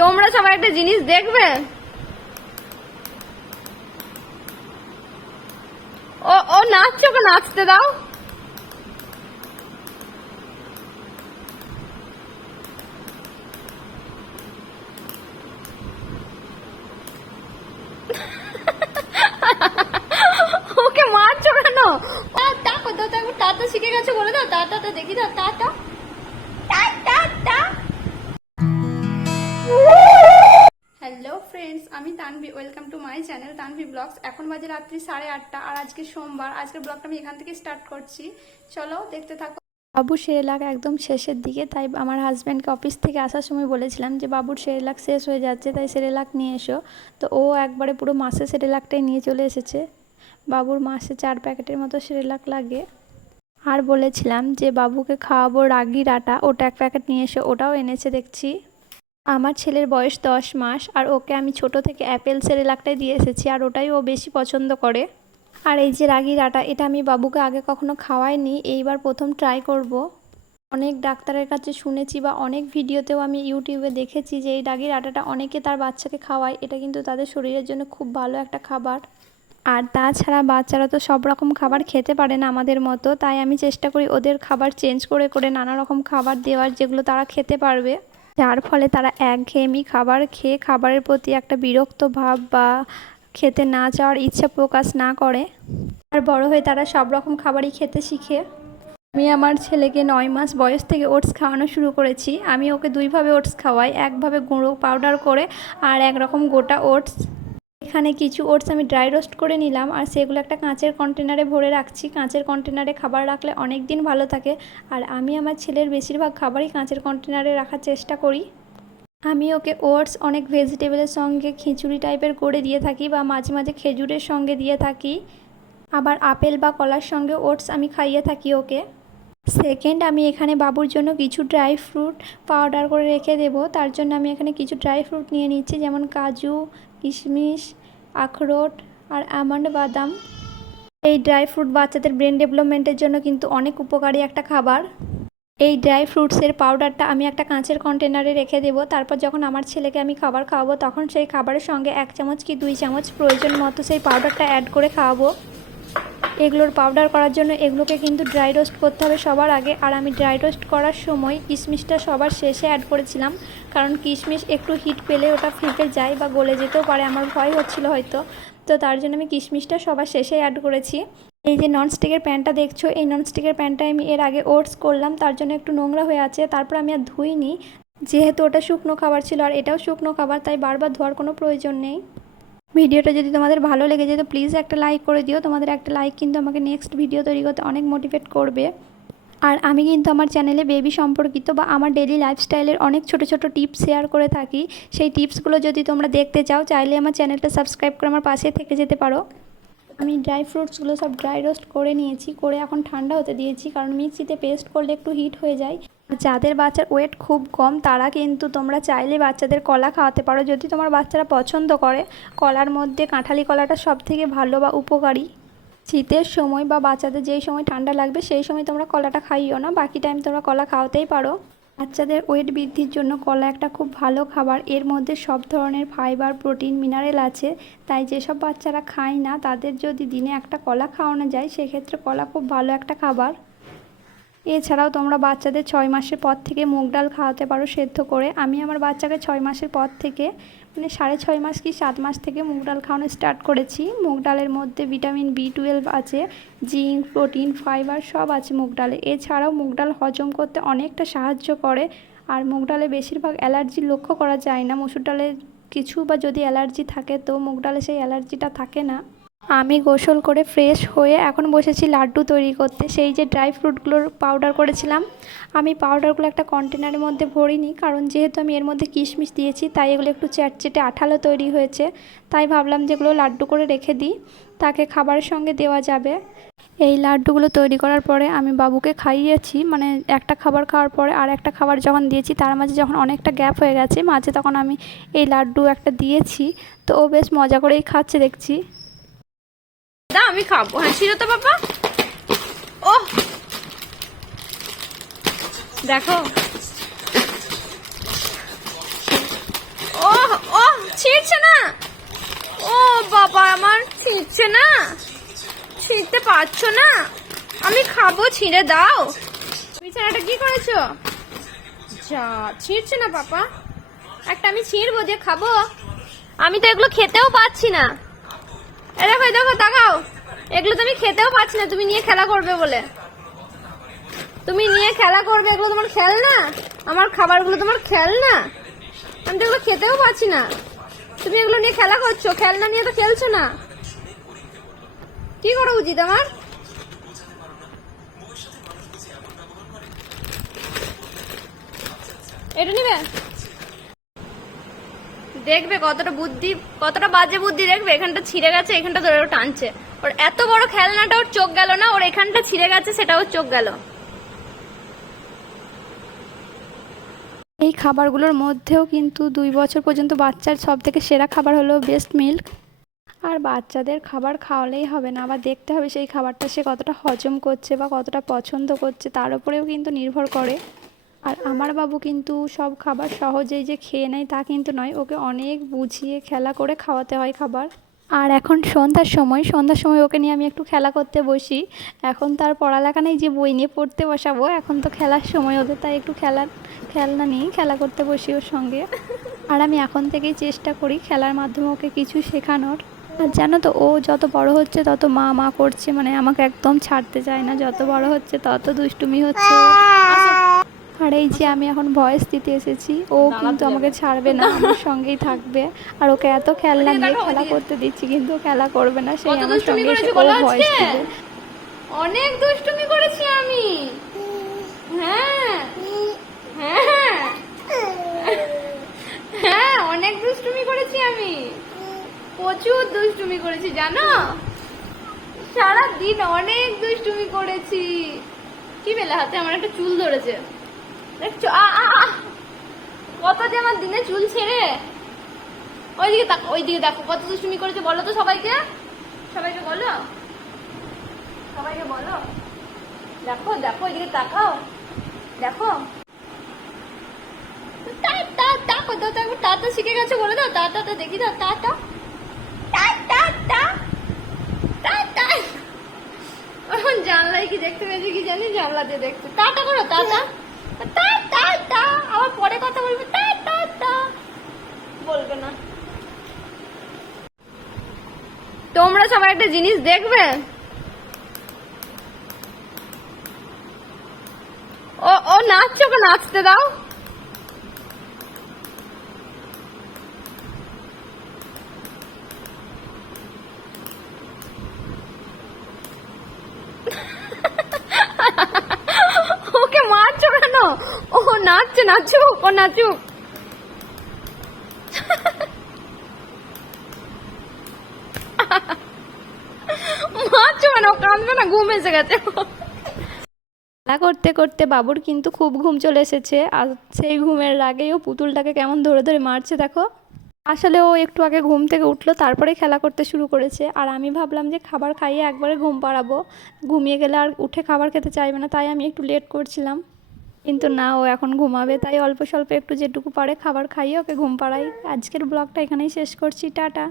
তোমরা সবাই একটা জিনিস দেখবে? ও ও নাচছে ওকে নাচতে দাও। ওকে মারছো কেন? তা তা তো টাটা শিখে গেছো, বলে দাও টা টা দেখি, দাও টা ফ্রেন্ডস আমি Tanvi welcome to my channel Tanvi blogs এখন বাজে রাত্রি সাড়ে আটটা, আর আজকে সোমবার, আজকের ব্লগটা আমি এখান থেকে স্টার্ট করছি। চলো, দেখতে থাকো। বাবুর সেরেলাক একদম শেষের দিকে, তাই আমার হাজব্যান্ডকে অফিস থেকে আসার সময় বলেছিলাম যে, বাবুর সেরেলাক শেষ হয়ে যাচ্ছে, তাই সেরেলাক নিয়ে এসো। তো ও একবারে পুরো মাসে সেরেলাকটাই নিয়ে চলে এসেছে। বাবুর মাসে চার প্যাকেটের মতো সেরেলাক লাগে। আর বলেছিলাম যে, বাবুকে খাওয়াবো রাগির আটা ওটা এক প্যাকেট নিয়ে এসো। ওটাও এনেছে, দেখছি। আমার ছেলের বয়স দশ মাস আর ওকে আমি ছোট থেকে অ্যাপেল সেরেলাকটাই দিয়ে এসেছি আর ওটাই ও বেশি পছন্দ করে। আর এই যে রাগির আটা এটা আমি বাবুকে আগে কখনো খাওয়াইনি, এইবার প্রথম ট্রাই করব। অনেক ডাক্তারের কাছে শুনেছি বা অনেক ভিডিওতেও আমি ইউটিউবে দেখেছি যে এই রাগির আটাটা অনেকে তার বাচ্চাকে খাওয়ায়, এটা কিন্তু তাদের শরীরের জন্য খুব ভালো একটা খাবার। আর তাছাড়া বাচ্চারা তো সব রকম খাবার খেতে পারে না আমাদের মতো, তাই আমি চেষ্টা করি ওদের খাবার চেঞ্জ করে করে নানা রকম খাবার দেওয়ার যেগুলো তারা খেতে পারবে। যার ফলে তারা একঘেয়েমি খাবার খেয়ে খাবারের প্রতি একটা বিরক্ত ভাব বা খেতে না যাওয়ার ইচ্ছা প্রকাশ না করে। আর বড় হয়ে তারা সব রকম খাবারই খেতে শিখে। আমি আমার ছেলেকে নয় মাস বয়স থেকে ওটস খাওয়ানো শুরু করেছি। আমি ওকে দুইভাবে ওটস খাওয়াই, একভাবে গুঁড়ো পাউডার করে আর একরকম গোটা ওটস এখানে কিছু ওটস আমি ড্রাই রোস্ট করে নিলাম আর সেগুলো একটা কাঁচের কন্টেনারে ভরে রাখছি। কাঁচের কন্টেনারে খাবার রাখলে অনেক দিন ভালো থাকে আর আমি আমার ছেলের বেশিরভাগ খাবারই কাঁচের কন্টেনারে রাখার চেষ্টা করি। আমি ওকে ওটস অনেক ভেজিটেবলের সঙ্গে খিচুড়ি টাইপের করে দিয়ে থাকি বা মাঝে মাঝে খেজুরের সঙ্গে দিয়ে থাকি। আবার আপেল বা কলার সঙ্গে ওটস আমি খাইয়ে থাকি ওকে। সেকেন্ড আমি এখানে বাবুর জন্য কিছু ড্রাই ফ্রুট পাউডার করে রেখে দেব। তার জন্য আমি এখানে কিছু ড্রাই ফ্রুট নিয়ে নিচ্ছি, যেমন কাজু কিশমিশ, আখরোট আর আমন্ড বাদাম। এই ড্রাই ফ্রুট বাচ্চাদের ব্রেন ডেভেলপমেন্টের জন্য কিন্তু অনেক উপকারী একটা খাবার। এই ড্রাই ফ্রুটসের পাউডারটা আমি একটা কাঁচের কন্টেনারে রেখে দেবো। তারপর যখন আমার ছেলেকে আমি খাবার খাওয়াবো, তখন সেই খাবারের সঙ্গে এক চামচ কি দুই চামচ প্রয়োজন মতো সেই পাউডারটা অ্যাড করে খাওয়াবো। এগুলোর পাউডার করার জন্য এগুলোকে কিন্তু ড্রাই রোস্ট করতে হবে সবার আগে। আর আমি ড্রাই রোস্ট করার সময় কিশমিশটা সবার শেষে অ্যাড করেছিলাম। কারণ কিশমিশ একটু হিট পেলে ওটা ফেটে যায় বা গলে যেতেও পারে, আমার ভয় হচ্ছিল হয়তো। তো তার জন্য আমি কিশমিশটা সবার শেষে অ্যাড করেছি। এই যে ননস্টিকের প্যানটা দেখছ, এই ননস্টিকের প্যানটা আমি এর আগে ওটস করলাম, তার জন্য একটু নোংরা হয়ে আছে, তারপর আমি আর ধুইনি। যেহেতু ওটা শুকনো খাবার ছিল, আর এটাও শুকনো খাবার, তাই বারবার ধোয়ার কোনো প্রয়োজন নেই। ভিডিওটা যদি তোমাদের ভালো লেগে যেত প্লিজ একটা লাইক করে দিও। তোমাদের একটা লাইক কিন্তু আমাকে নেক্সট ভিডিও তৈরি করতে অনেক মোটিভেট করবে। আর আমি কিন্তু আমার চ্যানেলে বেবি সম্পর্কিত বা আমার ডেলি লাইফস্টাইলের অনেক ছোট ছোট টিপস শেয়ার করে থাকি। সেই টিপসগুলো যদি তোমরা দেখতে চাও, চাইলে আমার চ্যানেলটা সাবস্ক্রাইব করে আমার পাশে থেকে যেতে পারো। আমি ড্রাই ফ্রুটসগুলো সব ড্রাই রোস্ট করে নিয়েছি, করে এখন ঠান্ডা হতে দিয়েছি, কারণ মিক্সিতে পেস্ট করলে একটু হিট হয়ে যায়। যাদের বাচ্চার ওয়েট খুব কম, তারা কিন্তু তোমরা চাইলে বাচ্চাদের কলা খাওয়াতে পারো। যদি তোমার বাচ্চারা পছন্দ করে, কলার মধ্যে কাঁঠালি কলাটা সব থেকে ভালো বা উপকারী। শীতের সময় বা বাচ্চাদের যেই সময় ঠান্ডা লাগবে, সেই সময় তোমরা কলাটা খাইও না, বাকি টাইম তোমরা কলা খাওয়াতেই পারো। বাচ্চাদের ওয়েট বৃদ্ধির জন্য কলা একটা খুব ভালো খাবার। এর মধ্যে সব ধরনের ফাইবার প্রোটিন মিনারেল আছে। তাই যেসব বাচ্চারা খায় না, তাদের যদি দিনে একটা কলা খাওয়ানো যায়, সেক্ষেত্রে কলা খুব ভালো একটা খাবার। এছাড়াও তোমরা বাচ্চাদের ছয় মাসের পর থেকে মুগ ডাল খাওয়াতে পারো সেদ্ধ করে। আমি আমার বাচ্চাকে ছয় মাসের পর থেকে মানে সাড়ে ছয় মাস কি সাত মাস থেকে মুগ ডাল খাওয়ানো স্টার্ট করেছি। মুগ ডালের মধ্যে ভিটামিন বি টুয়েলভ আছে জিঙ্ক প্রোটিন ফাইবার সব আছে মুগ ডালে। এছাড়াও মুগ ডাল হজম করতে অনেকটা সাহায্য করে। আর মুগ ডালে বেশিরভাগ অ্যালার্জি লক্ষ্য করা যায় না। মসুর ডালে কিছু বা যদি অ্যালার্জি থাকে, তো মুগ ডালে সেই অ্যালার্জিটা থাকে না। আমি গোসল করে ফ্রেশ হয়ে এখন বসেছি লাড্ডু তৈরি করতে। সেই যে ড্রাই ফ্রুটগুলোর পাউডার করেছিলাম, আমি পাউডারগুলো একটা কন্টেনারের মধ্যে ভরিনি কারণ যেহেতু আমি এর মধ্যে কিশমিশ দিয়েছি, তাই এগুলো একটু চ্যাটচেটে আঠালো তৈরি হয়েছে। তাই ভাবলাম যেগুলো লাড্ডু করে রেখে দিই, তাকে খাবারের সঙ্গে দেওয়া যাবে। এই লাড্ডুগুলো তৈরি করার পরে আমি বাবুকে খাইয়েছি মানে একটা খাবার খাওয়ার পরে আর একটা খাবার যখন দিয়েছি, তার মাঝে যখন অনেকটা গ্যাপ হয়ে গেছে, মাঝে তখন আমি এই লাড্ডু একটা দিয়েছি। তো ও বেশ মজা করেই খাচ্ছে দেখছি। আমি খাব। হ্যাঁ ছিল বাবা ও দেখো। ও ছিঁড়ছে না? ও বাবা, আমার ছিঁড়ছে না? ছিঁড়তে পারছ না? আমি খাব, ছিঁড়ে দাও। বিছানাটা কি করেছ? যা, ছিঁড়ছে না পাপা। একটা আমি ছিঁড়বো দিয়ে খাব। আমি তো এগুলো খেতেও পাচ্ছি না। এ দেখো দেখো, তাকাও। এগুলো তো আমি খেতেও পাচ্ছি না, তুমি নিয়ে খেলা করবে বলে। তুমি নিয়ে খেলা করবে, এগুলো তোমার খেল না। আমার খাবারগুলো তোমার খেল না। আমি তো এগুলো খেতেও পাচ্ছি না। তুমি এগুলো নিয়ে খেলা করছ, খেলনা নিয়ে তো খেলছো না। কি করা উচিত আমার? এটা নিবে? দেখবে কতটা বুদ্ধি, কতটা বাজে বুদ্ধি দেখবে, এখানটা ছিঁড়ে গেছে, এখানটা ধরে টানছে। ওর এত বড় খেলনাটা ওর চোখ গেল না, ওর এখানটা ছিঁড়ে গেছে, সেটা ওর চোখ গেল। এই খাবারগুলোর মধ্যেও কিন্তু দুই বছর পর্যন্ত বাচ্চার সব থেকে সেরা খাবার হলো বেস্ট মিল্ক আর বাচ্চাদের খাবার খাওয়ালেই হবে না, আবার দেখতে হবে সেই খাবারটা সে কতটা হজম করছে বা কতটা পছন্দ করছে, তার উপরেও কিন্তু নির্ভর করে। আর আমার বাবু কিন্তু সব খাবার সহজেই যে খেয়ে নেয় তা কিন্তু নয়, ওকে অনেক বুঝিয়ে খেলা করে খাওয়াতে হয় খাবার। আর এখন সন্ধ্যার সময় সন্ধ্যার সময় ওকে নিয়ে আমি একটু খেলা করতে বসি। এখন তার পড়ালেখা নেই, যে বই নিয়ে পড়তে বসাবো। এখন তো খেলার সময়, ওদের তাই একটু খেলার খেলনা নিয়েই খেলা করতে বসি ওর সঙ্গে। আর আমি এখন থেকেই চেষ্টা করি খেলার মাধ্যমে ওকে কিছু শেখানোর। আর জানো তো, ও যত বড় হচ্ছে, তত মা মা করছে মানে আমাকে একদম ছাড়তে চায় না। যত বড় হচ্ছে, তত দুষ্টুমি হচ্ছে। আর এই যে আমি এখন ভয়েস দিতে এসেছি ও কিন্তু আমাকে ছাড়বে না আমার সঙ্গেই থাকবে। আর ওকে এত খেলনা দিয়ে খেলা করতে দিচ্ছি কিন্তু খেলা করবে না সেই আমার সঙ্গে এসে ও ভয়েস দিবে। অনেক দুষ্টুমি করেছি আমি। হ্যাঁ। হ্যাঁ। হ্যাঁ অনেক দুষ্টুমি করেছি আমি। প্রচুর দুষ্টুমি করেছি জানো? সারা দিন অনেক দুষ্টুমি করেছি। কি বেলা হাতে আমার একটা চুল ধরেছে। দেখছ। কত যে আমার দিনে চুল ছেড়ে। ওইদিকে দেখো ওইদিকে দেখো কত দুষ্টুমি করেছে, বলো তো সবাইকে। সবাইকে বলো। সবাইকে বলো। দেখো দেখো এদিকে তাকাও। দেখো। টা টা টা কোথাও তো একবার টা টা শিখে গেছো বলে দাও টা টা টা দেখি দাও টা এখন জানলাই কি দেখতে পেয়েছি কি জানি? জানলা দিয়ে দেখতে। টা টা করো টা তোমরা সবাই একটা জিনিস দেখবে? ও ও নাচছো নাচতে দাও ওকে মারছো কেন ও নাচছে নাচুক ও নাচুক না, ঘুম এসে গেছে। খেলা করতে করতে বাবুর কিন্তু খুব ঘুম চলে এসেছে, আর সেই ঘুমের আগেই ও পুতুলটাকে কেমন ধরে ধরে মারছে, দেখো। আসলে ও একটু আগে ঘুম থেকে উঠল তারপরে খেলা করতে শুরু করেছে। আর আমি ভাবলাম যে খাবার খাইয়ে একবারে ঘুম পাড়াবো। ঘুমিয়ে গেলে আর উঠে খাবার খেতে চাইবে না, তাই আমি একটু লেট করছিলাম। কিন্তু না, ও এখন ঘুমাবে, তাই অল্প স্বল্প একটু যেটুকু পারে খাবার খাইয়ে ওকে ঘুম পাড়াই। আজকের ব্লগটা এখানেই শেষ করছি, টাটা।